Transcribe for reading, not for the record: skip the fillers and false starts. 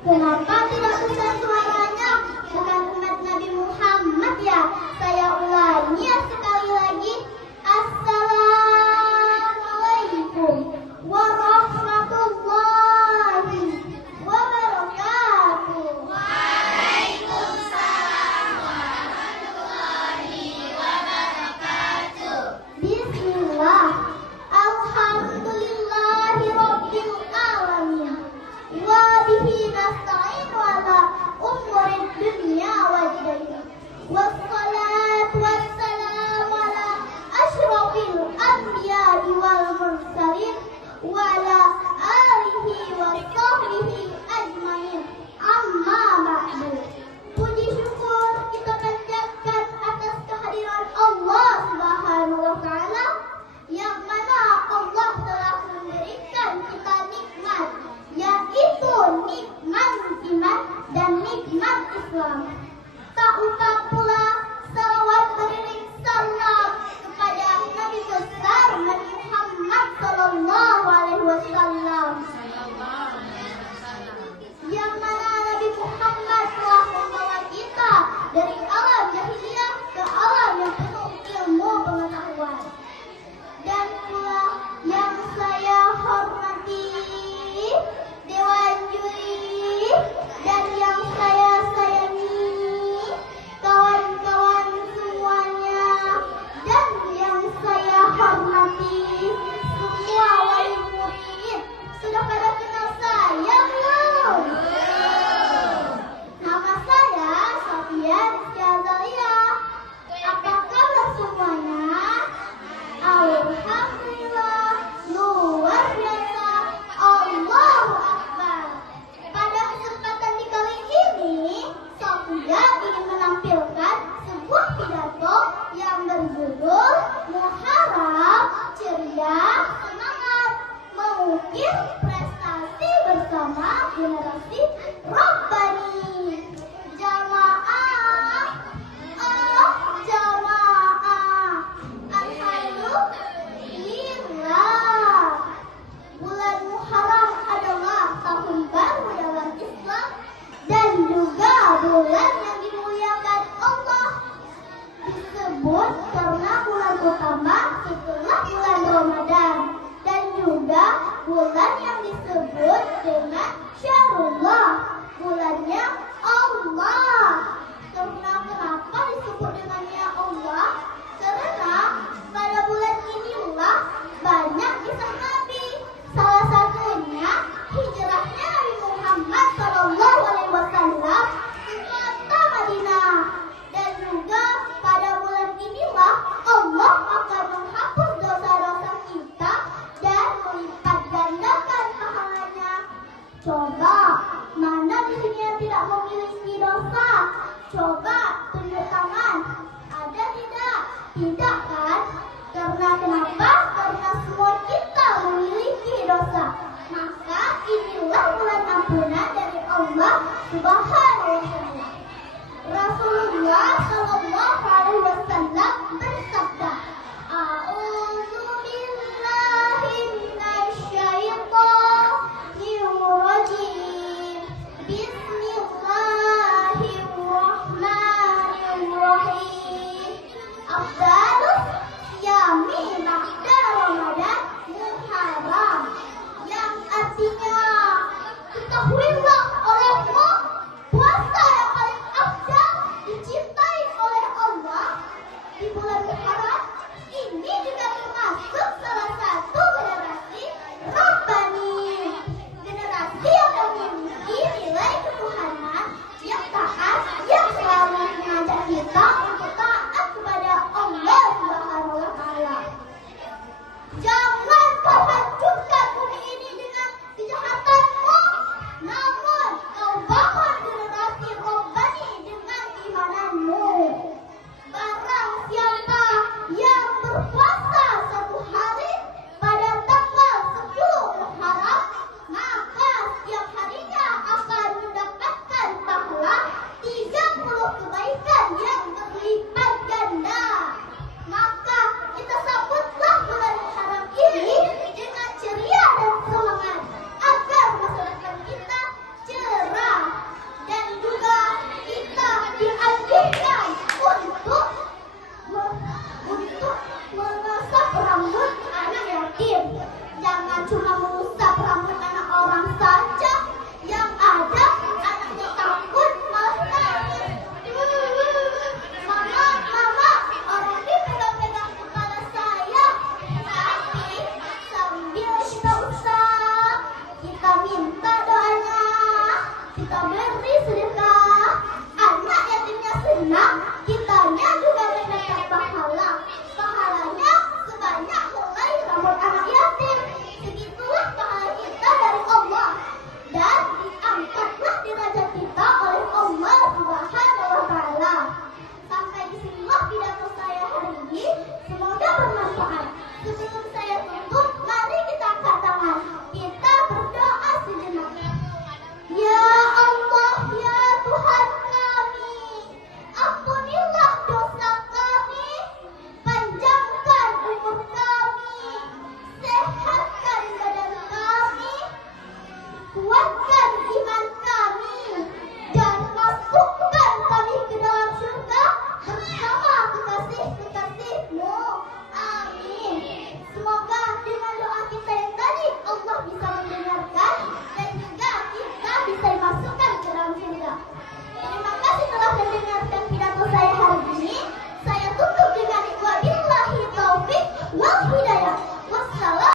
Kenapa tidak besar suaranya? Bukan umat Nabi Muhammad ya. Saya ulangi sekali lagi. Assalamualaikum warahmatullahi wabarakatuh. Waalaikumsalam warahmatullahi wabarakatuh. Bismillah. Alhamdulillahi rabbil alamin. Wa bihi nasta'inu ala umurid dunya wad din. Wassalatu wassalamu ala asyrafil anbiya'i wal mursalin wa ala alihi wa sahbihi ajmain. Amma ba'du. Puji syukur kita panjatkan atas kehadiran Allah Subhanahu wa taala, yang mana Allah telah memberikan kita nikmat, yaitu nikmat iman dan nikmat Islam. Tak lupa pula salawat beriring salam kepada Nabi besar Nabi Muhammad sallallahu alaihi wasallam, yang mana Nabi Muhammad telah membawa kita dari alam jahiliyah ke alam yang penuh ilmu pengetahuan. Dan pula yang saya hormati Dewan Juri, dan yang saya sayangi kawan-kawan semuanya, dan yang saya hormati semua wali murid. Sudah pada kenal saya belum? Nama saya Sofia Rizky. Apa kabar semuanya? Alhamdulillah, luar biasa, Allahu Akbar. Pada kesempatan di kali ini, Sofia ingin menampilkan sebuah pidato yang berjudul Muharram Ceria Semangat, mengukir prestasi bersama generasi Rabbani. Jamaah, oh jamaah, alhamdulillah. Bulan Muharram adalah tahun baru dalam Islam dan juga bulan yang dimuliakan Allah. Disebut karena bulan utama setelah bulan Ramadan, dan juga bulan yang disebut dengan Syahrullah, bulannya Allah. Karena kenapa disebut dengannya Allah? Karena pada bulan inilah banyak kisah Nabi. Salah satunya hijrahnya Nabi Muhammad SAW ke kota Madinah. Dan juga pada bulan inilah Allah akan menghapus dosa-dosa kita dan melipat gandakan pahalanya. Coba, mana di sini yang tidak memiliki dosa? Coba tunjuk tangan. Ada tidak? Tidak kan? Karena kenapa? Karena semua kita memiliki dosa. Maka inilah bulan ampunan dari Allah Subhanahu